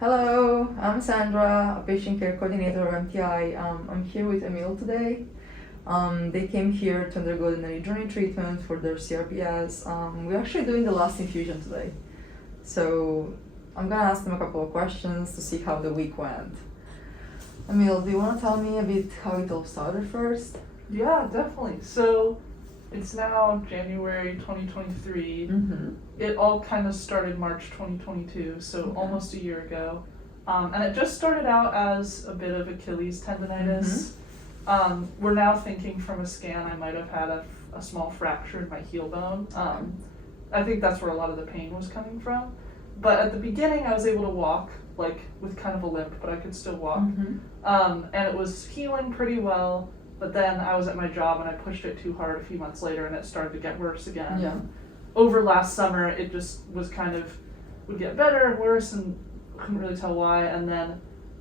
Hello, I'm Sandra, a patient care coordinator of MTI. I'm here with Emil today. They came here to undergo the Neridronate treatment for their CRPS. We're actually doing the last infusion today. So I'm gonna ask them a couple of questions to see how the week went. Emil, do you wanna tell me a bit how it all started first? Yeah, definitely. So it's now January 2023. It all kind of started March 2022, so almost a year ago. And it just started out as a bit of Achilles tendonitis. We're now thinking from a scan I might have had a small fracture in my heel bone. I think that's where a lot of the pain was coming from. But at the beginning I was able to walk, like with kind of a limp, but I could still walk. And it was healing pretty well. But then I was at my job and I pushed it too hard a few months later and it started to get worse again. Yeah. Over last summer, it just was would get better and worse and couldn't really tell why. And then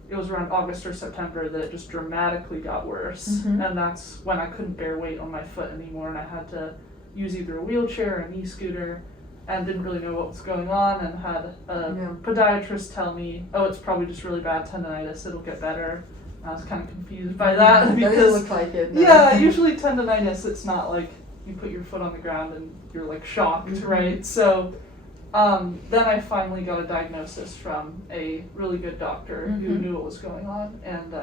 it was around August or September that it just dramatically got worse. And that's when I couldn't bear weight on my foot anymore and I had to use either a wheelchair or a knee scooter and didn't really know what was going on and had a podiatrist tell me, oh, it's probably just really bad tendonitis, it'll get better. I was kind of confused by that because That doesn't look like it. No. Yeah, usually tendonitis, it's not like you put your foot on the ground and you're like shocked, right? So then I finally got a diagnosis from a really good doctor who knew what was going on, and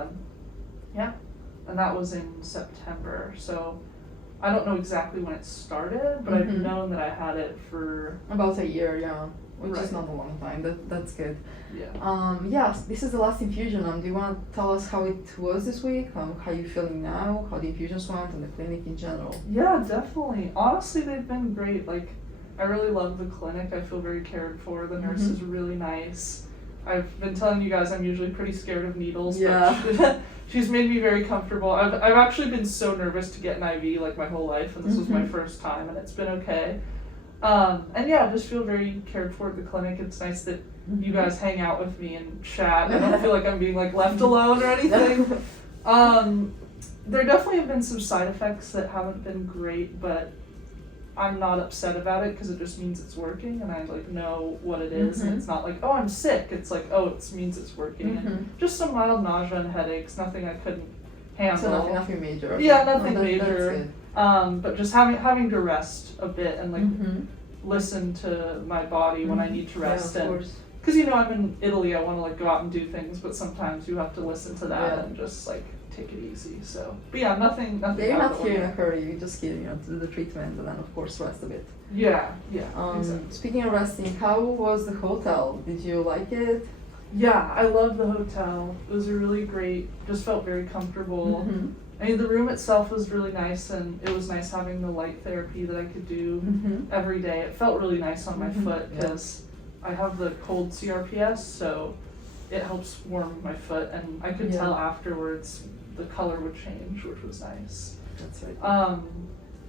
and that was in September. So I don't know exactly when it started, but I've known that I had it for about a year, which is not a long time. That's good. Yes, this is the last infusion. Do you want to tell us how it was this week? How you feeling now? How the infusions went and the clinic in general? Yeah, definitely. Honestly, they've been great. Like, I really love the clinic. I feel very cared for. The nurse is really nice. I've been telling you guys I'm usually pretty scared of needles, but she's made me very comfortable. I've actually been so nervous to get an IV like my whole life, and this was my first time, and it's been okay. And yeah, I just feel very cared for at the clinic. It's nice that you guys hang out with me and chat. I don't feel like I'm being like left alone or anything. There definitely have been some side effects that haven't been great, but I'm not upset about it because it just means it's working and I like know what it is and it's not like, oh, I'm sick. It's like, oh, it means it's working. And just some mild nausea and headaches, nothing I couldn't handle. So nothing major. Yeah, nothing major. But just having to rest a bit and like listen to my body when I need to rest. Yeah, of course. Because I'm in Italy, I want to like go out and do things, but sometimes you have to listen to that and just like take it easy. So, but yeah, nothing. You're not here in a hurry. You're just here, to do the treatment and then of course rest a bit. Yeah. Exactly. Speaking of resting, how was the hotel? Did you like it? Yeah, I loved the hotel. It was a really great. Just felt very comfortable. I mean, the room itself was really nice, and it was nice having the light therapy that I could do every day. It felt really nice on my foot because I have the cold CRPS, so it helps warm my foot, and I could tell afterwards the color would change, which was nice. That's right.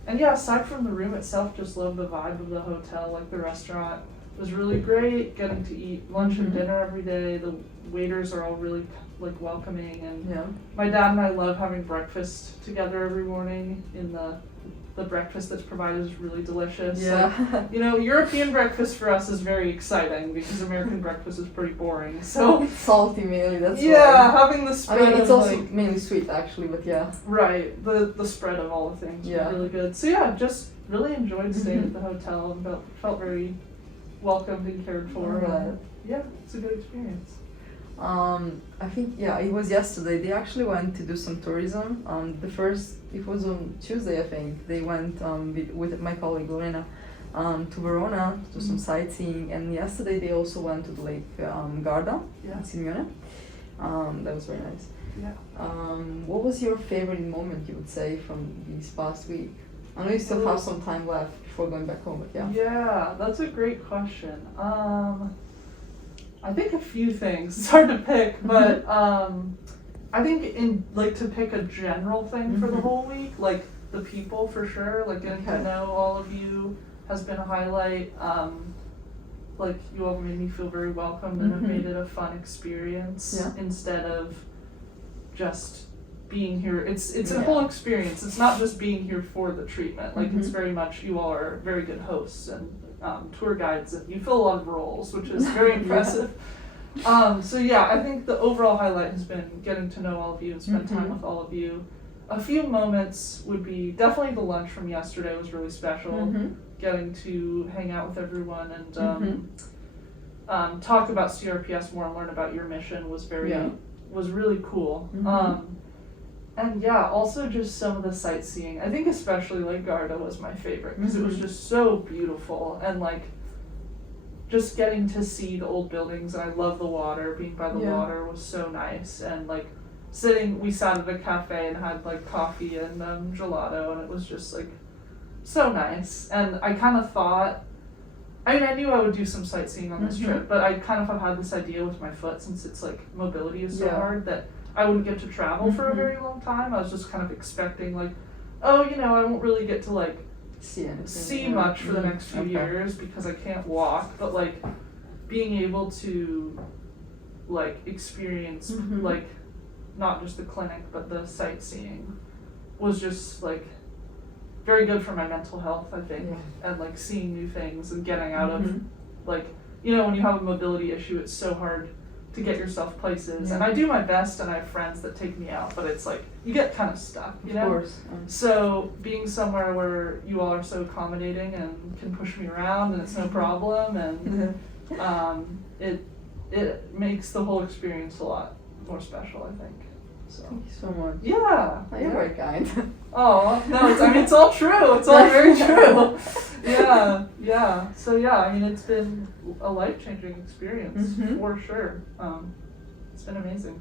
And yeah, aside from the room itself, just love the vibe of the hotel. Like the restaurant was really great, getting to eat lunch and dinner every day. The waiters are all really like welcoming, and my dad and I love having breakfast together every morning. In the breakfast that's provided is really delicious. Like, European breakfast for us is very exciting because American breakfast is pretty boring. So it's salty mainly. That's having the spread. I mean, it's also like, mainly sweet actually, but right. The spread of all the things was really good. So yeah, just really enjoyed staying at the hotel and felt very welcomed and cared for. It's a good experience. I think it was yesterday. They actually went to do some tourism. It was on Tuesday, I think. They went with my colleague Lorena to Verona to do some sightseeing, and yesterday they also went to the Lake Garda in Simeone. That was very nice. What was your favorite moment, you would say, from this past week? I know you still have some time left before going back home, but Yeah, that's a great question. I think a few things. It's hard to pick, but I think to pick a general thing for the whole week, like the people for sure, like getting to know all of you has been a highlight. Like you all made me feel very welcome and have made it a fun experience instead of just being here. It's a whole experience. It's not just being here for the treatment. Like it's very much, you all are very good hosts and tour guides, and you fill a lot of roles, which is very impressive. So yeah, I think the overall highlight has been getting to know all of you and spend time with all of you. A few moments would be definitely the lunch from yesterday was really special. Getting to hang out with everyone and talk about CRPS more and learn about your mission was was really cool. And yeah, also just some of the sightseeing. I think especially like Garda was my favorite because it was just so beautiful and like just getting to see the old buildings, and I love the water. Being by the water was so nice, and like we sat at a cafe and had like coffee and gelato, and it was just like so nice. And I kind of thought, I mean, I knew I would do some sightseeing on this trip, but I kind of have had this idea with my foot, since it's like mobility is so hard, that I wouldn't get to travel for a very long time. I was just kind of expecting like, oh, you know, I won't really get to like see much for the next few years because I can't walk, but like being able to like experience like not just the clinic but the sightseeing was just like very good for my mental health, I think, and like seeing new things and getting out of like, you know, when you have a mobility issue, it's so hard to get yourself places, and I do my best and I have friends that take me out, but it's like you get kind of stuck, you know? Of course. So being somewhere where you all are so accommodating and can push me around and it's no problem, and it makes the whole experience a lot more special, I think. So. Thank you so much. Yeah. You're very kind. Oh, no, it's all true. It's all very true. Yeah. So yeah, I mean, it's been a life-changing experience for sure. It's been amazing.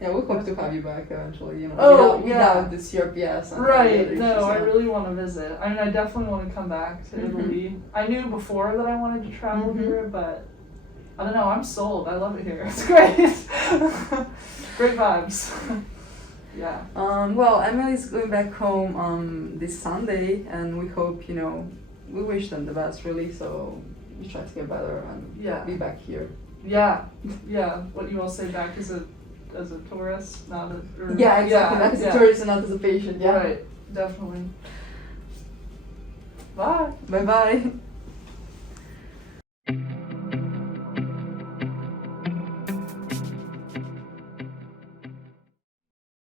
Yeah, we hope to have you back eventually, you know, without the CRPS. And right, no, I really want to visit. I mean, I definitely want to come back to Italy. I knew before that I wanted to travel here, but I don't know, I'm sold. I love it here. It's great. Great vibes. Yeah. Well, Emily's going back home this Sunday, and we hope, you know, we wish them the best, really, so we try to get better and be back here. Yeah. What you all say back as a tourist, not a... Yeah, exactly. Back as a tourist and not as a patient, Right, definitely. Bye. Bye-bye.